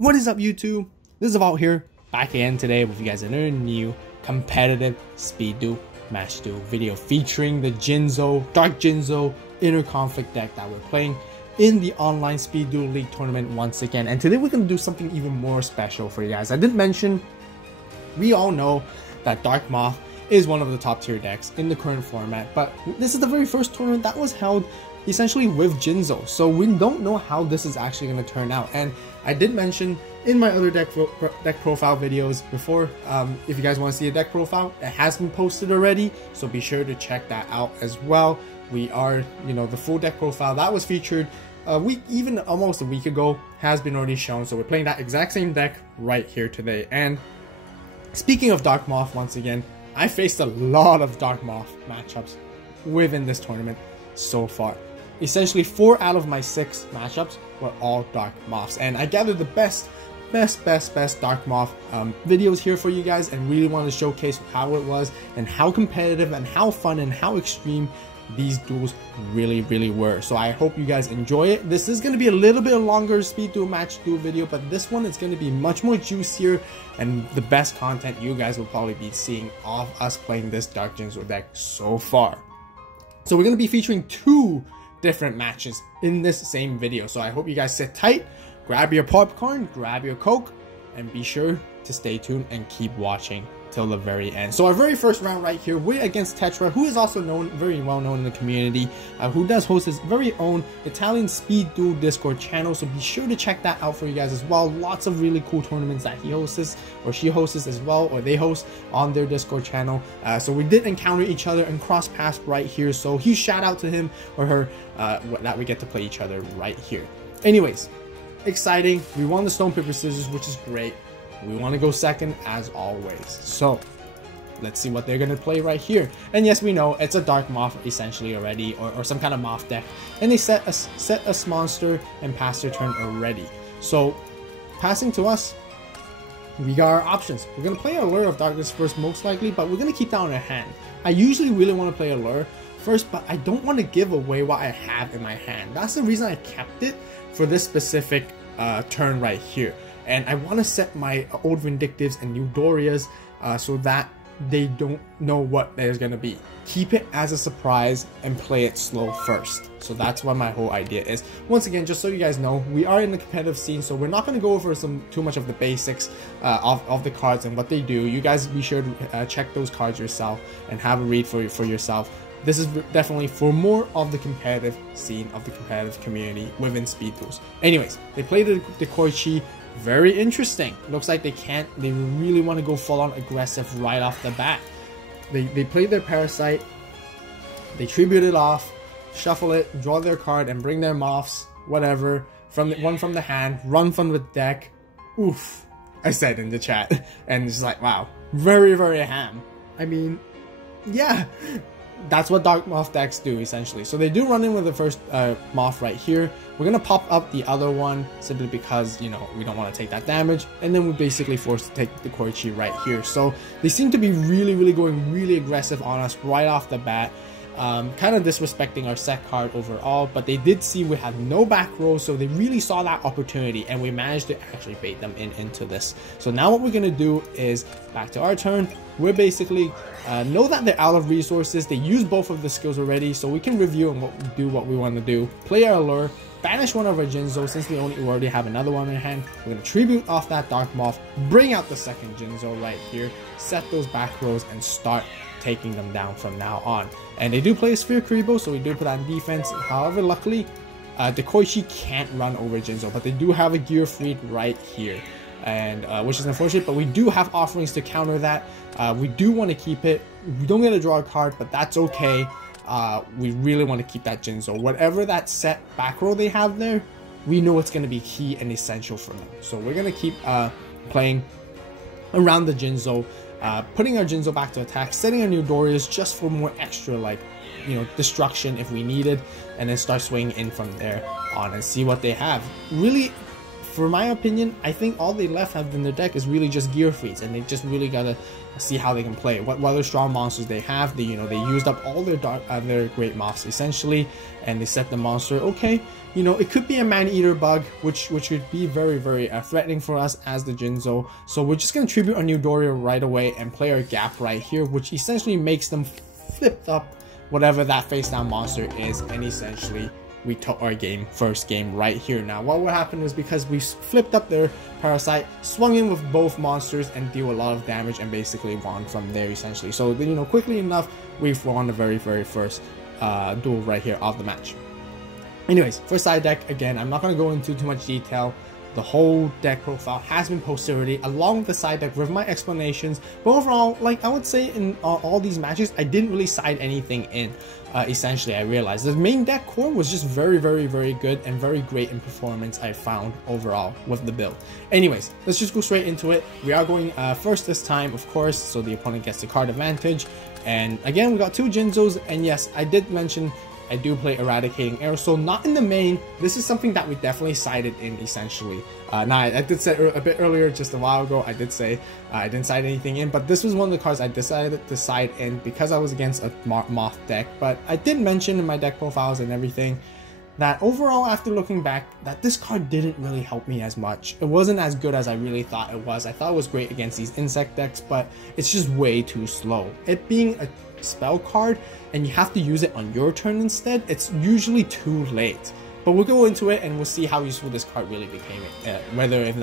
What is up, YouTube? This is AVAULT here, back again today with you guys in a new competitive speed duel match duel video featuring the Jinzo, Dark Jinzo inner conflict deck that we're playing in the online speed duel league tournament once again. And today we're going to do something even more special for you guys. I did mention, we all know that Dark Moth is one of the top tier decks in the current format, but this is the very first tournament that was held essentially with Jinzo, so we don't know how this is actually going to turn out. And I did mention in my other deck profile videos before, if you guys want to see a deck profile, it has been posted already, so be sure to check that out as well. We are, the full deck profile that was featured even almost a week ago has been already shown, so we're playing that exact same deck right here today. And speaking of Dark Moth, once again, I faced a lot of Dark Moth matchups within this tournament so far. Essentially 4 out of my 6 matchups were all Dark Moths, and I gathered the best Dark Moth videos here for you guys, and really wanted to showcase how it was and how competitive and how fun and how extreme these duels really were. So I hope you guys enjoy it. This is going to be a little bit longer speed duel match duel video, but this one is going to be much more juicier and the best content you guys will probably be seeing of us playing this Dark Jinzo deck so far. So we're going to be featuring 2 different matches in this same video, so I hope you guys sit tight, grab your popcorn, grab your Coke, and be sure to stay tuned and keep watching till the very end. So our very first round right here, we're against Tetra, who is also very well known in the community, who does host his very own Italian speed duel Discord channel, so be sure to check that out for you guys as well. Lots of really cool tournaments that he hosts, or she hosts as well, or they host on their Discord channel. So we did encounter each other and cross paths right here, so huge shout out to him or her that we get to play each other right here. Anyways, exciting. We won the stone paper scissors, which is great. We want to go second as always, so let's see what they're going to play right here. And yes, we know it's a Dark Moth essentially already, or some kind of Moth deck, and they set a monster and pass their turn already. So passing to us, we got our options. We're going to play Allure of Darkness first most likely, but we're going to keep that on our hand. I usually really want to play Allure first, but I don't want to give away what I have in my hand. That's the reason I kept it for this specific turn right here. And I want to set my old Vindictives and new Dorias so that they don't know what there's going to be. Keep it as a surprise and play it slow first. So that's what my whole idea is. Once again, just so you guys know, we are in the competitive scene, so we're not going to go over too much of the basics of the cards and what they do. You guys be sure to check those cards yourself and have a read for yourself. This is definitely for more of the competitive scene of the competitive community within speed duels. Anyways, they played the Koichi. Very interesting. Looks like they really want to go full on aggressive right off the bat. They play their Parasite, they tribute it off, shuffle it, draw their card, and bring their Moths, whatever, one from the hand, run from the deck. Oof, I said in the chat. And it's like, wow, very ham. I mean, yeah, that's what Dark Moth decks do essentially. So they do run in with the first Moth right here. We're gonna pop up the other one simply because we don't want to take that damage, and then we're basically forced to take the Koichi right here. So they seem to be really going really aggressive on us right off the bat, kind of disrespecting our set card overall, but they did see we had no back row, so they really saw that opportunity, and we managed to actually bait them into this. So now what we're gonna do is, back to our turn, we're basically know that they're out of resources. They use both of the skills already, so we can review and do what we want to do. Play our Allure, banish one of our Jinzo since we already have another one in hand. We're going to tribute off that Dark Moth, bring out the second Jinzo right here, set those back rows, and start taking them down from now on. And they do play a Sphere Kuribo, so we do put on defense. However, luckily, the Koichi can't run over Jinzo, but they do have a Gear Fleet right here, and which is unfortunate, but we do have offerings to counter that. We do want to keep it. We don't get to draw a card, but that's okay. We really want to keep that Jinzo. Whatever that set back row they have there, we know it's going to be key and essential for them. So we're going to keep playing around the Jinzo, putting our Jinzo back to attack, setting our new Dorias just for more extra, destruction if we needed, and then start swinging in from there on and see what they have. Really, for my opinion, I think all they left have in their deck is really just Gear Fleets, and they just really gotta see how they can play, what other strong monsters they have. They, you know, they used up all their great Moths essentially, and they set the monster. Okay, you know, it could be a man-eater bug, which would be very threatening for us as the Jinzo. So we're just gonna tribute our new Doria right away and play our gap right here, which essentially makes them flip up whatever that face down monster is, and essentially we took our first game right here. Now what would happen was, because we flipped up their Parasite, swung in with both monsters and deal a lot of damage, and basically won from there essentially. So, you know, quickly enough, we've won the very first duel right here of the match. Anyways, for side deck, again, I'm not going to go into too much detail. The whole deck profile has been posted already, along with the side deck with my explanations. But overall, like I would say in all these matches, I didn't really side anything in. Essentially, I realized the main deck core was just very good and very great in performance, I found overall with the build. Anyways, let's just go straight into it. We are going first this time, of course, so the opponent gets the card advantage. And again, we got 2 Jinzos, and yes, I did mention I do play Eradicating Aerosol, not in the main. This is something that we definitely sided in essentially. Now, I did say a bit earlier, just a while ago, I did say I didn't side anything in, but this was one of the cards I decided to side in because I was against a Moth deck. But I did mention in my deck profiles and everything that overall, after looking back, that this card didn't really help me as much. It wasn't as good as I really thought it was. I thought it was great against these insect decks, but it's just way too slow. It being a spell card and you have to use it on your turn instead, it's usually too late. But we'll go into it and we'll see how useful this card really became, whether it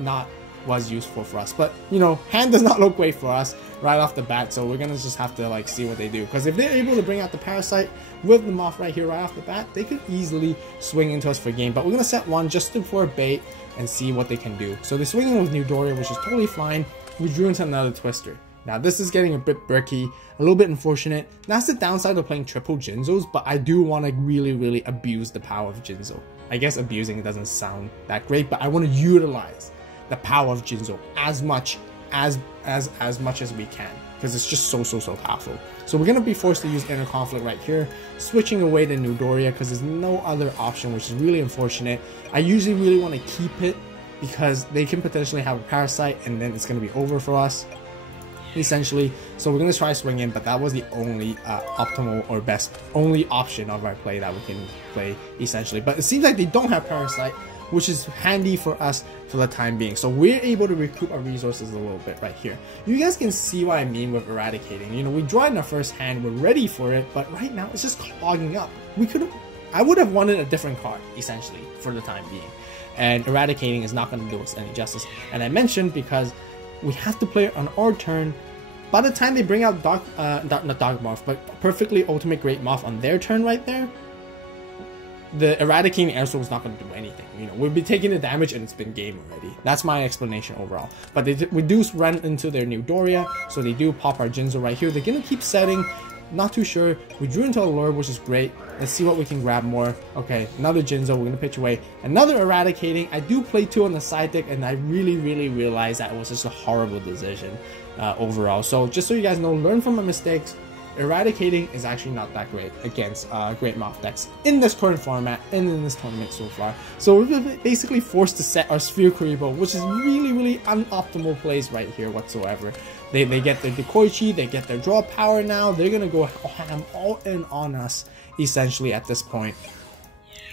not was useful for us. But you know, hand does not look great for us right off the bat, so we're gonna just have to like see what they do, because if they're able to bring out the Parasite with the Moth right here right off the bat, they could easily swing into us for game. But we're gonna set one just for a bait and see what they can do. So they're swinging with New Doria, which is totally fine. We drew into another Twister. Now this is getting a bit bricky, a little bit unfortunate. That's the downside of playing triple Jinzos, but I do want to really abuse the power of Jinzo. I guess abusing doesn't sound that great, but I want to utilize the power of Jinzo as much as we can, because it's just so powerful. So we're gonna be forced to use Inner Conflict right here, switching away to New Doria because there's no other option, which is really unfortunate. I usually really want to keep it because they can potentially have a Parasite and then it's gonna be over for us essentially. So we're gonna try swing in, but that was the only optimal or only option of our play that we can play essentially. But it seems like they don't have Parasite, which is handy for us for the time being. So we're able to recoup our resources a little bit right here. You guys can see what I mean with Eradicating. You know, we draw in our first hand, we're ready for it, but right now it's just clogging up. I would have wanted a different card essentially for the time being. And Eradicating is not gonna do us any justice. And I mentioned because we have to play it on our turn. By the time they bring out not Dark Moth, but Perfectly Ultimate Great Moth on their turn right there, the Eradicating Airsoul is not going to do anything. You know, we'll be taking the damage and it's been game already. That's my explanation overall. But we do run into their New Doria, so they do pop our Jinzo right here. They're going to keep setting. Not too sure. We drew into a lure, which is great. Let's see what we can grab more. Okay, another Jinzo. We're gonna pitch away. Another Eradicating. I do play 2 on the side deck, and I really realized that it was just a horrible decision overall. So just so you guys know, learn from my mistakes. Eradicating is actually not that great against Great Moth decks in this current format and in this tournament so far. So we're basically forced to set our Sphere Kuribo, which is really unoptimal plays right here whatsoever. They get their Decoy Chi, they get their draw power now. They're gonna go ham all in on us essentially at this point.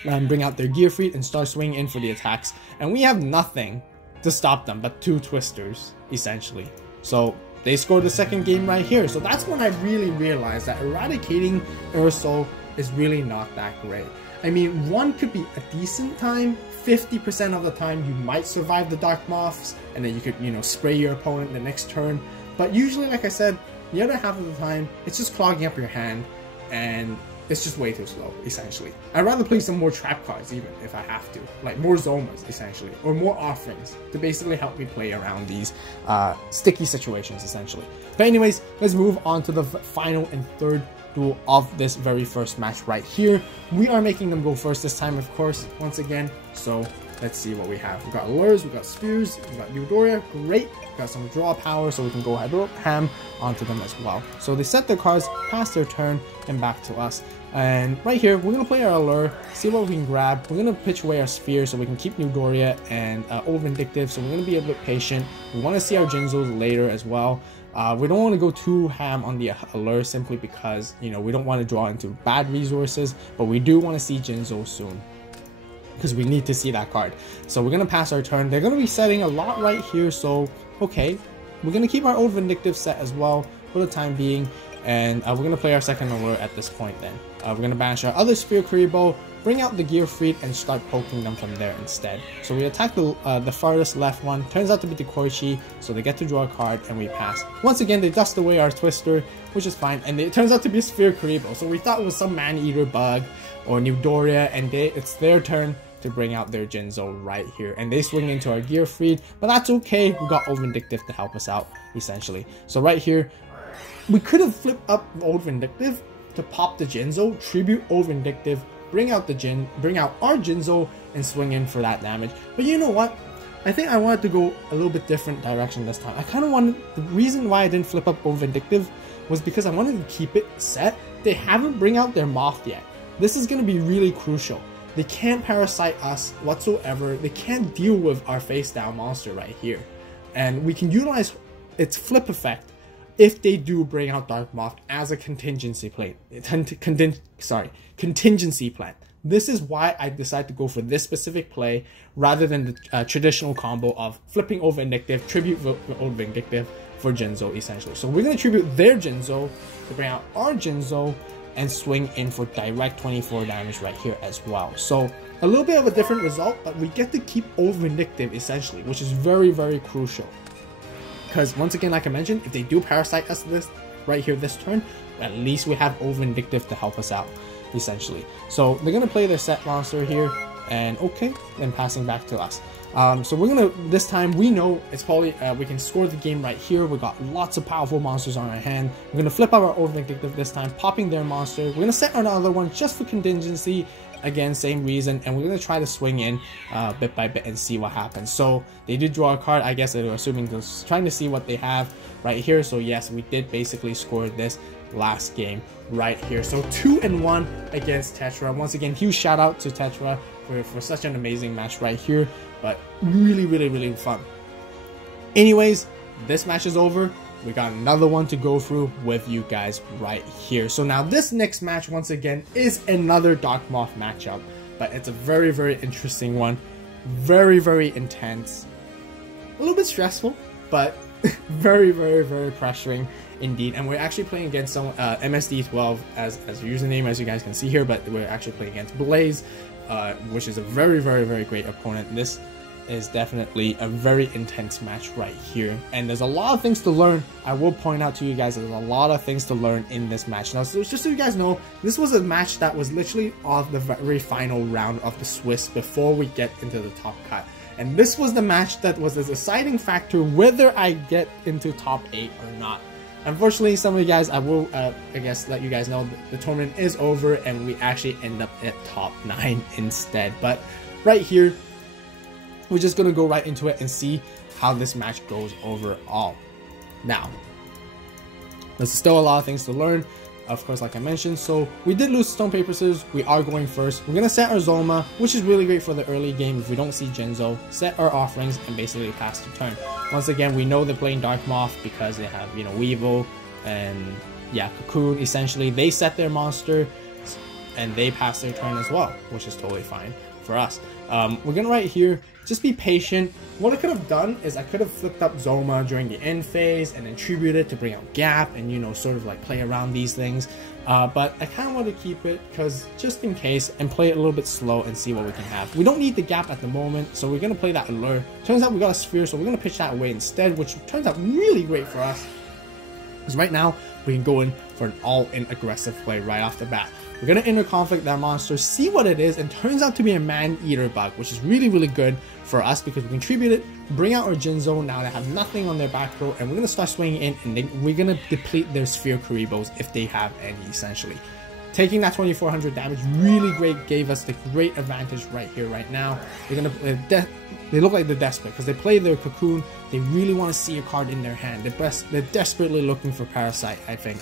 Bring out their Gearfried and start swinging in for the attacks. And we have nothing to stop them but 2 Twisters essentially. So they scored the second game right here. So that's when I really realized that Eradicating Aerosol is really not that great. I mean, 1 could be a decent time. 50% of the time you might survive the Dark Moths, and then you could, you know, spray your opponent the next turn. But usually, like I said, the other half of the time, it's just clogging up your hand, and it's just way too slow, essentially. I'd rather play some more trap cards even, if I have to. Like more Zomas, essentially. Or more offerings, to basically help me play around these sticky situations, essentially. But anyways, let's move on to the final and third duel of this very first match right here. We are making them go first this time, of course, once again. So let's see what we have. We've got lures, we've got spears, we've got Eudora, great. We've got some draw power, so we can go ham onto them as well. So they set their cards, pass their turn, and back to us. And right here, we're going to play our allure, see what we can grab. We're going to pitch away our sphere so we can keep Eudora and Old Vindictive, so we're going to be a bit patient. We want to see our Jinzos later as well. We don't want to go too ham on the allure simply because, you know, we don't want to draw into bad resources, but we do want to see Jinzo soon, because we need to see that card. So we're going to pass our turn. They're going to be setting a lot right here, so okay. We're going to keep our Old Vindictive set as well for the time being, and we're going to play our second allure at this point then. We're going to banish our other Sphere Kuriboh, bring out the Gear Freed, and start poking them from there instead. So we attack the farthest left one, turns out to be the Koichi, so they get to draw a card, and we pass. Once again, they dust away our Twister, which is fine, and it turns out to be a Sphere Kuriboh. So we thought it was some Man-Eater bug or Newdoria, and it's their turn to bring out their Jinzo right here, and they swing into our Gear Freed, but that's okay. We got Old Vindictive to help us out, essentially. So right here, we could have flipped up Old Vindictive to pop the Jinzo, tribute Old Vindictive, bring out our Jinzo, and swing in for that damage. But you know what? I think I wanted to go a little bit different direction this time. I kind of wanted, the reason why I didn't flip up Old Vindictive was because I wanted to keep it set. They haven't bring out their Moth yet. This is going to be really crucial. They can't parasite us whatsoever. They can't deal with our face down monster right here. And we can utilize its flip effect if they do bring out Dark Moth as a contingency plan. Contingency plan. This is why I decided to go for this specific play rather than the traditional combo of flipping Old Vindictive, tribute Old Vindictive for Jinzo essentially. So we're going to tribute their Jinzo to bring out our Jinzo and swing in for direct 24 damage right here as well. So a little bit of a different result, but we get to keep Old Vindictive essentially, which is very, very crucial. Because once again, like I mentioned, if they do parasite us this right here this turn, at least we have Old Vindictive to help us out, essentially. So they're gonna play their set monster here, and okay, then passing back to us. So we're gonna, this time we know it's probably we can score the game right here. We got lots of powerful monsters on our hand. We're gonna flip out our Old Vindictive this time, popping their monster. We're gonna set another one just for contingency. Again, same reason, and we're going to try to swing in bit by bit and see what happens. So they did draw a card. I guess they were assuming they're trying to see what they have right here. So yes, we did basically score this last game right here. So 2-1 against Tetra. Once again, huge shout out to Tetra for such an amazing match right here, but really, really, really fun. Anyways, this match is over. We got another one to go through with you guys right here. So now this next match, once again, is another Dark Moth matchup, but it's a very, very interesting one. Very, very intense. A little bit stressful, but very, very, very pressuring indeed. And we're actually playing against some MSD12 as a username, as you guys can see here, but we're actually playing against Blaze, which is a very, very, very great opponent. This is definitely a very intense match right here, and there's a lot of things to learn. I will point out to you guys, there's a lot of things to learn in this match. Now, so just so you guys know, this was a match that was literally of the very final round of the Swiss before we get into the top cut, and this was the match that was the deciding factor whether I get into top 8 or not. Unfortunately, some of you guys, I will I guess let you guys know the tournament is over and we actually end up at top 9 instead. But right here, we're just going to go right into it and see how this match goes overall. Now, there's still a lot of things to learn, of course, like I mentioned. So we did lose Stone, Paper, Scissors. We are going first. We're going to set our Zoma, which is really great for the early game if we don't see Jinzo. Set our offerings and basically pass the turn. Once again, we know they're playing Dark Moth because they have, you know, Weevil and, yeah, Cocoon. Essentially, they set their monster and they pass their turn as well, which is totally fine for us. We're gonna right here just be patient. What I could have done is I could have flipped up Zoma during the end phase and then tributed to bring out Gap and, you know, sort of like play around these things, but I kind of want to keep it because just in case, and play it a little bit slow and see what we can have. We don't need the Gap at the moment, so we're gonna play that Allure. Turns out we got a Sphere, so we're gonna pitch that away instead, which turns out really great for us because right now we can go in for an all-in aggressive play right off the bat. We're going to inner conflict that monster, see what it is, and turns out to be a Man-Eater bug, which is really, really good for us because we can tribute it, bring out our Jinzo, now they have nothing on their back row, and we're going to start swinging in, and we're going to deplete their Sphere Kuribohs if they have any, essentially. taking that 2400 damage really great, gave us the great advantage right here, right now. They're gonna they look like they're desperate because they play their Cocoon. They really want to see a card in their hand. They're desperately looking for Parasite, I think.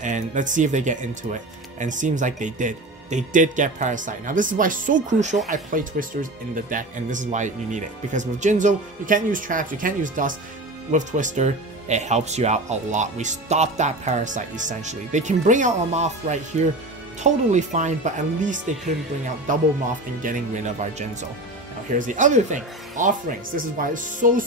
And let's see if they get into it. And it seems like they did. They did get Parasite. Now this is why it's so crucial I play Twisters in the deck, and this is why you need it. Because with Jinzo, you can't use traps, you can't use dust. With Twister, it helps you out a lot. We stop that Parasite essentially. They can bring out a Moth right here, totally fine, but at least they couldn't bring out double Moth and getting rid of our Jinzo. Now here's the other thing, offerings. This is why it's so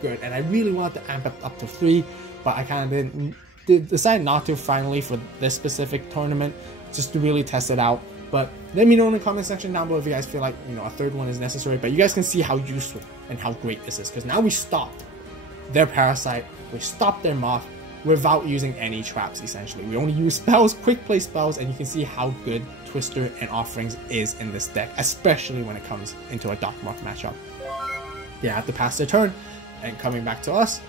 good, and I really wanted to amp it up to 3, but I kind of decided not to finally for this specific tournament, just to really test it out. But let me know in the comment section down below if you guys feel like, you know, a third one is necessary. But you guys can see how useful and how great this is, because now we stopped their Parasite, we stopped their Moth without using any traps essentially. We only use spells, quick play spells, and you can see how good Twister and Offerings is in this deck, especially when it comes into a Dark Moth matchup. They have to pass their turn, and coming back to us,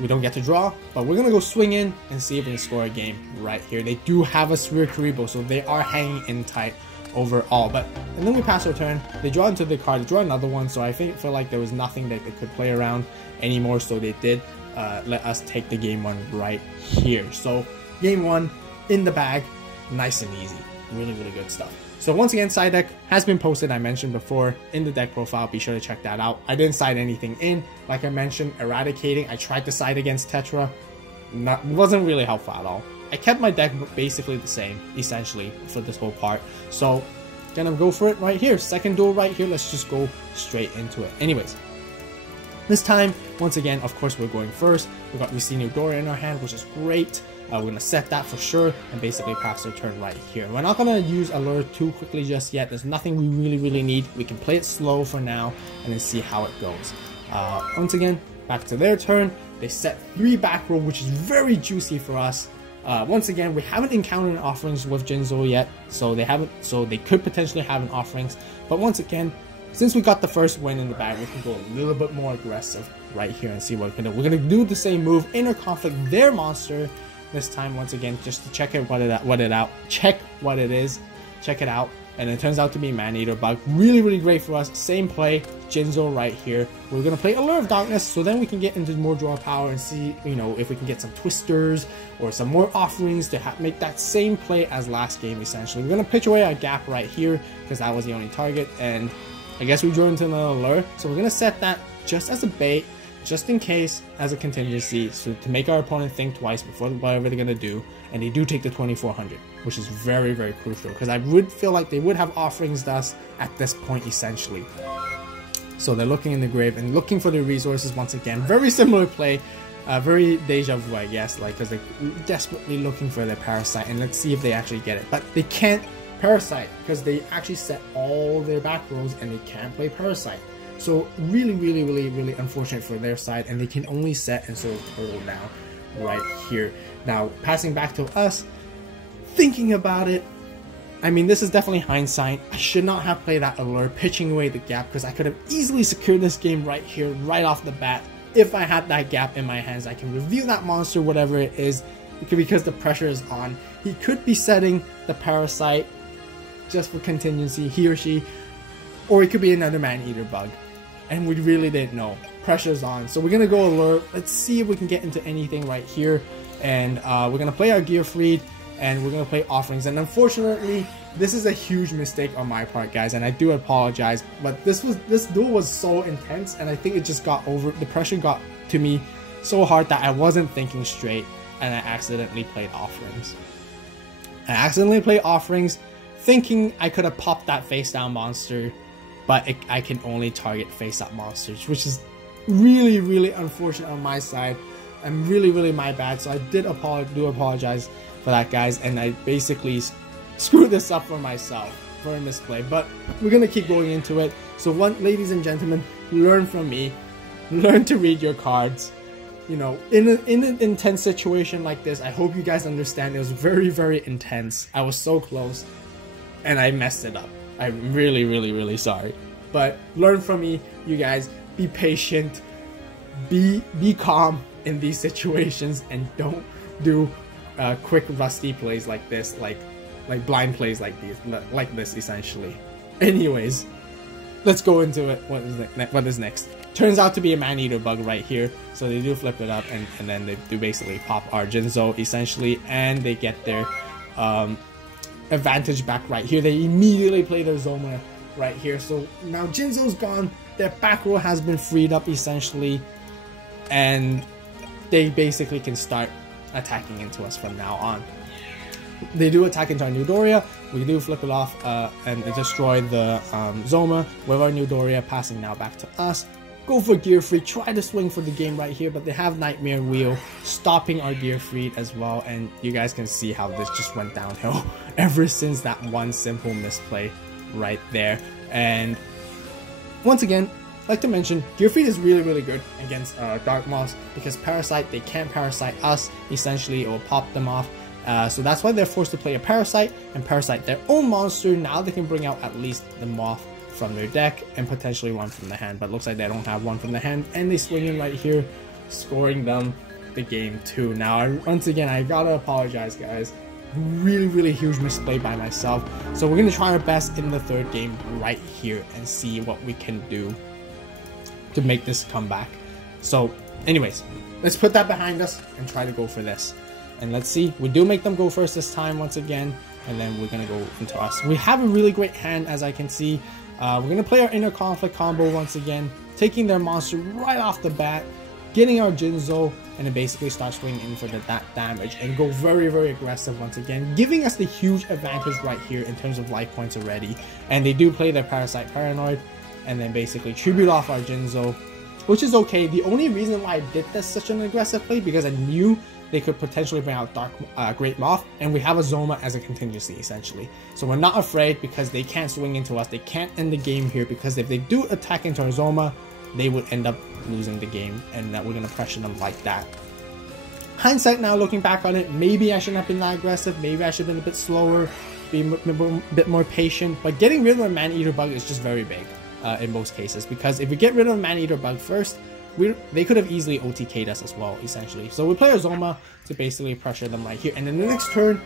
we don't get to draw, but we're gonna go swing in and see if we can score a game right here. They do have a Sphere Karibo, so they are hanging in tight overall. And then we pass our turn, they draw into the card, they draw another one, so I feel like there was nothing that they could play around anymore, so they did let us take the game 1 right here. So game 1 in the bag, nice and easy, really good stuff. So once again, side deck has been posted, I mentioned before, in the deck profile. Be sure to check that out. I didn't side anything in. Like I mentioned, Eradicating, I tried to side against Tetra. Wasn't really helpful at all. I kept my deck basically the same, essentially, for this whole part. So, gonna go for it right here. Second duel right here. Let's just go straight into it. Anyways, this time, once again, of course, we're going first. We see Eudora in our hand, which is great. We're going to set that for sure and basically pass our turn right here. We're not going to use Allure too quickly just yet. There's nothing we really need. We can play it slow for now and then see how it goes. Once again, back to their turn. They set 3 back row, which is very juicy for us. Once again, we haven't encountered an Offerings with Jinzo yet, so they could potentially have an Offerings. But once again, since we got the first win in the bag, we can go a little bit more aggressive right here and see what we can do. We're going to do the same move, Inner Conflict their monster. This time, once again, just to check it out, and it turns out to be Man-Eater Bug. Really great for us. Same play, Jinzo right here. We're gonna play Allure of Darkness, so then we can get into more draw power and see, you know, if we can get some Twisters or some more Offerings to make that same play as last game. Essentially, we're gonna pitch away our Gap right here because that was the only target, and I guess we drew into another Allure, so we're gonna set that just as a bait, just in case, as a contingency, so to make our opponent think twice before whatever they're gonna do. And they do take the 2400, which is very crucial, because I would feel like they would have Offerings dust at this point essentially. So they're looking in the grave and looking for the resources once again. Very similar play, very deja vu, I guess, like, because they're desperately looking for their Parasite, and let's see if they actually get it. But they can't Parasite because they actually set all their back rows and they can't play Parasite. So really unfortunate for their side, and they can only set and sort of turtle now right here. Now passing back to us, thinking about it, I mean, this is definitely hindsight. I should not have played that Allure, pitching away the Gap, because I could have easily secured this game right here, right off the bat. If I had that Gap in my hands, I can reveal that monster, whatever it is, because the pressure is on. He could be setting the Parasite just for contingency, he or she, or it could be another Man-Eater Bug. And we really didn't know. Pressure's on. So we're going to go Allure. Let's see if we can get into anything right here. And we're going to play our Gearfried, and we're going to play Offerings. And unfortunately, this is a huge mistake on my part, guys, and I do apologize. But this duel was so intense, and I think it just got over. The pressure got to me so hard that I wasn't thinking straight, and I accidentally played Offerings. Thinking I could have popped that face down monster, but I can only target face-up monsters, which is really unfortunate on my side, and really my bad. So I do apologize for that, guys, and I basically screwed this up for myself for a misplay. But we're gonna keep going into it. So ladies and gentlemen, learn from me, learn to read your cards. You know, in an intense situation like this, I hope you guys understand it was very intense. I was so close, and I messed it up. I'm really sorry. But learn from me, you guys. Be patient. Be calm in these situations, and don't do quick rusty plays like this. Like, like blind plays like this essentially. Anyways, let's go into it. What is next? Turns out to be a man-eater bug right here. So they do flip it up, and then they do basically pop our Jinzo essentially, and they get their advantage back right here. They immediately play their Zoma right here. So now Jinzo's gone. Their back row has been freed up essentially, and they basically can start attacking into us from now on. They do attack into our New Doria. We do flip it off and destroy the Zoma with our New Doria, passing now back to us. Go for Gear Freak, try to swing for the game right here, but they have Nightmare Wheel, stopping our Gear Freak as well, and you guys can see how this just went downhill ever since that one simple misplay right there. And once again, I'd like to mention, Gear Freak is really good against Dark Moths, because Parasite, they can't Parasite us, essentially, or pop them off. So that's why they're forced to play a Parasite, and Parasite their own monster. Now they can bring out at least the Moth from their deck, and potentially one from the hand, but looks like they don't have one from the hand, and they swing in right here, scoring them the game too. Now, once again, I gotta apologize, guys. Really huge misplay by myself. So we're gonna try our best in the third game right here and see what we can do to make this comeback. So anyways, let's put that behind us and try to go for this. And let's see, we do make them go first this time once again, and then we're gonna go into us. We have a really great hand, as I can see. We're going to play our Inner Conflict combo once again, taking their monster right off the bat, getting our Jinzo, and then basically start swinging in for that damage, and go very aggressive once again, giving us the huge advantage right here in terms of life points already. And they do play their Parasite Paranoid, and then basically tribute off our Jinzo, which is okay. The only reason why I did this such an aggressive play, because I knew they could potentially bring out Great Moth, and we have a Zoma as a contingency essentially. So we're not afraid, because they can't swing into us, they can't end the game here, because if they do attack into our Zoma, they would end up losing the game, and that we're going to pressure them like that. Hindsight now, looking back on it, maybe I shouldn't have been that aggressive, maybe I should have been a bit slower, be a bit more patient, but getting rid of a Man-Eater bug is just very big in most cases, because if we get rid of a Man-Eater bug first, they could have easily OTK'd us as well, essentially. So we play our Zoma to basically pressure them right here. And then the next turn,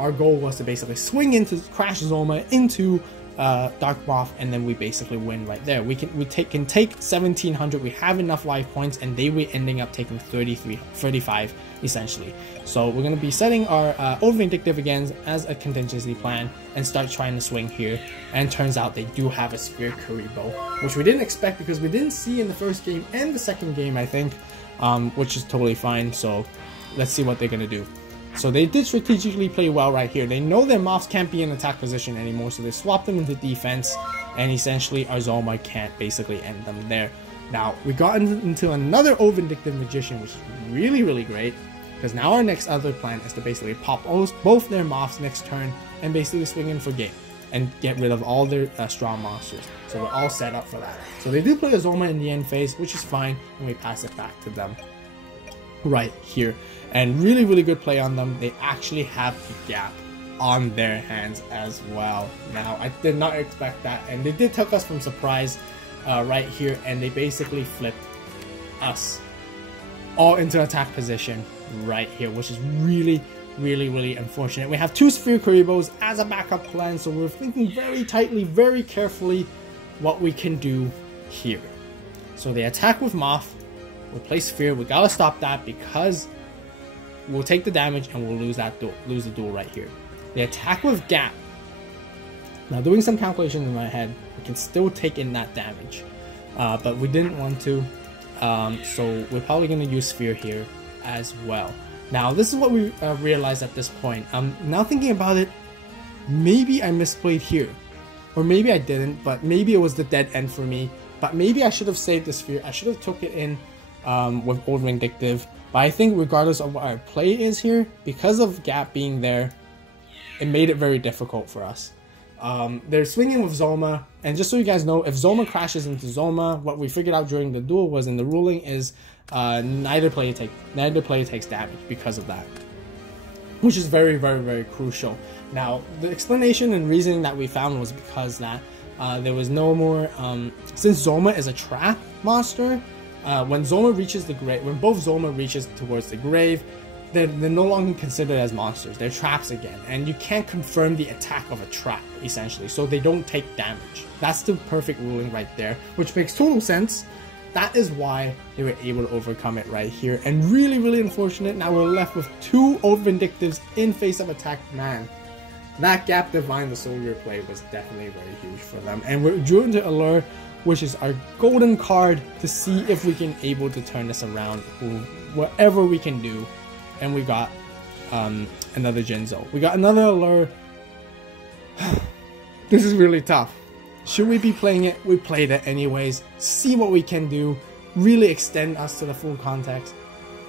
our goal was to basically swing into Crash Zoma into Dark Moth, and then we basically win right there. We can take 1700. We have enough life points, and they were ending up taking 35 essentially. So we're going to be setting our Over Vindictive again as a contingency plan and start trying to swing here. And turns out they do have a Sphere Kuriboh, which we didn't expect, because we didn't see in the first game and the second game, I think, which is totally fine. So let's see what they're going to do. So they did strategically play well right here. They know their Moths can't be in attack position anymore, so they swapped them into defense, and essentially our Zoma can't basically end them there. Now, we got into another Over Vindictive Magician, which is really great, because now our next other plan is to basically pop both their Moths next turn and basically swing in for game and get rid of all their strong monsters. So we're all set up for that. So they do play a Zoma in the end phase, which is fine, and we pass it back to them right here. And really good play on them. They actually have a gap on their hands as well. Now, I did not expect that, and they did take us from surprise right here, and they basically flipped us all into attack position right here, which is really unfortunate. We have two Sphere Kuribohs as a backup plan, so we're thinking very tightly, very carefully what we can do here. So they attack with Moth, we play Sphere. We gotta stop that, because we'll take the damage and we'll lose the duel right here. They attack with Gap. Now, doing some calculations in my head, we can still take in that damage, but we didn't want to, so we're probably going to use Sphere here as well. Now, this is what we realized at this point. Now thinking about it, maybe I misplayed here, or maybe I didn't, but maybe it was the dead end for me. But maybe I should have saved the Sphere. I should have took it in with Over Vindictive. But I think regardless of what our play is here, because of Gap being there, it made it very difficult for us. They're swinging with Zoma, and just so you guys know, if Zoma crashes into Zoma, what we figured out during the duel was, in the ruling, is neither player takes damage because of that, which is very crucial. Now, the explanation and reasoning that we found was because that there was no more, since Zoma is a trap monster, when Zoma reaches the grave, when both Zoma reaches towards the grave, they're no longer considered as monsters. They're traps again, and you can't confirm the attack of a trap, essentially, so they don't take damage. That's the perfect ruling right there, which makes total sense. That is why they were able to overcome it right here, and really, really unfortunate. Now we're left with 2 Old Vindictives in face of attack. Man, that Gap Divine the Soldier play was definitely very huge for them, and we're drew into Allure, which is our golden card to see if we can able to turn this around, whatever we can do. And we got another Jinzo. We got another Allure. This is really tough. Should we be playing it? We played it anyways. See what we can do. Really extend us to the full context.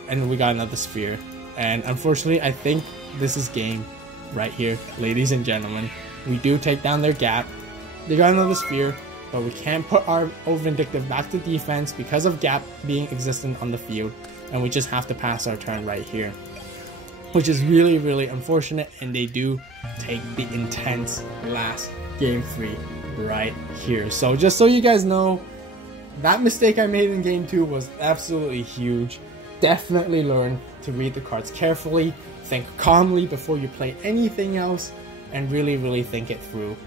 And we got another Sphere. And unfortunately, I think this is game right here, ladies and gentlemen. We do take down their Gap. They got another Sphere, but we can't put our Old Vindictive back to defense because of Gap being existent on the field. And we just have to pass our turn right here, which is really, really unfortunate. And they do take the intense last game 3 right here. So just so you guys know, that mistake I made in game 2 was absolutely huge. Definitely learn to read the cards carefully, think calmly before you play anything else, and really, really think it through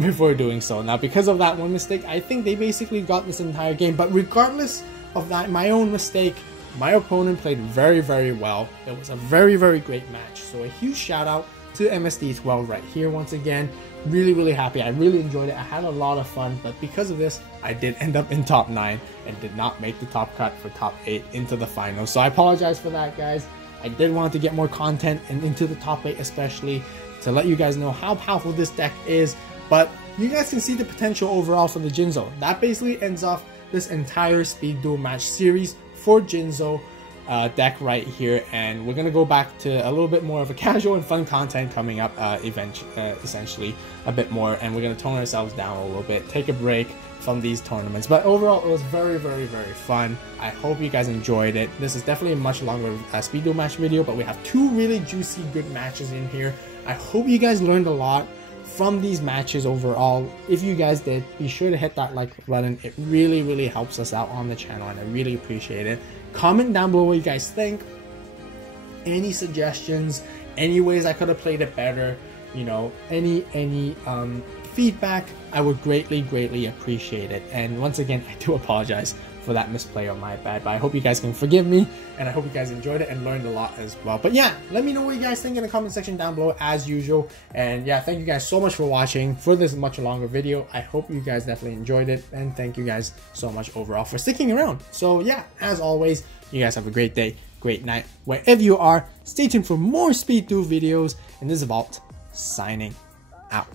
before doing so. Now, because of that one mistake, I think they basically got this entire game. But regardless of that, my own mistake, my opponent played very, very well. It was a very, very great match. So a huge shout out to MSD12 right here once again. Really, really happy. I really enjoyed it. I had a lot of fun, but because of this, I did end up in top 9 and did not make the top cut for top 8 into the finals. So I apologize for that, guys. I did want to get more content and into the top 8, especially to let you guys know how powerful this deck is. But you guys can see the potential overall for the Jinzo. That basically ends off this entire Speed Duel match series for Jinzo deck right here, and we're gonna go back to a little bit more of a casual and fun content coming up essentially a bit more, and we're gonna tone ourselves down a little bit, take a break from these tournaments. But overall, it was very, very, very fun. I hope you guys enjoyed it. This is definitely a much longer Speed Duel match video, but we have 2 really juicy good matches in here. I hope you guys learned a lot from these matches overall. If you guys did, be sure to hit that like button. It really, really helps us out on the channel, and I really appreciate it. Comment down below what you guys think. Any suggestions, any ways I could have played it better, you know, any feedback, I would greatly, greatly appreciate it. And once again, I do apologize for that misplay on my bad, but I hope you guys can forgive me, and I hope you guys enjoyed it and learned a lot as well. But yeah, let me know what you guys think in the comment section down below as usual. And yeah, thank you guys so much for watching for this much longer video. I hope you guys definitely enjoyed it, and thank you guys so much overall for sticking around. So yeah, as always, you guys have a great day, great night, wherever you are. Stay tuned for more Speed Duel videos, and this is AVAULT signing out.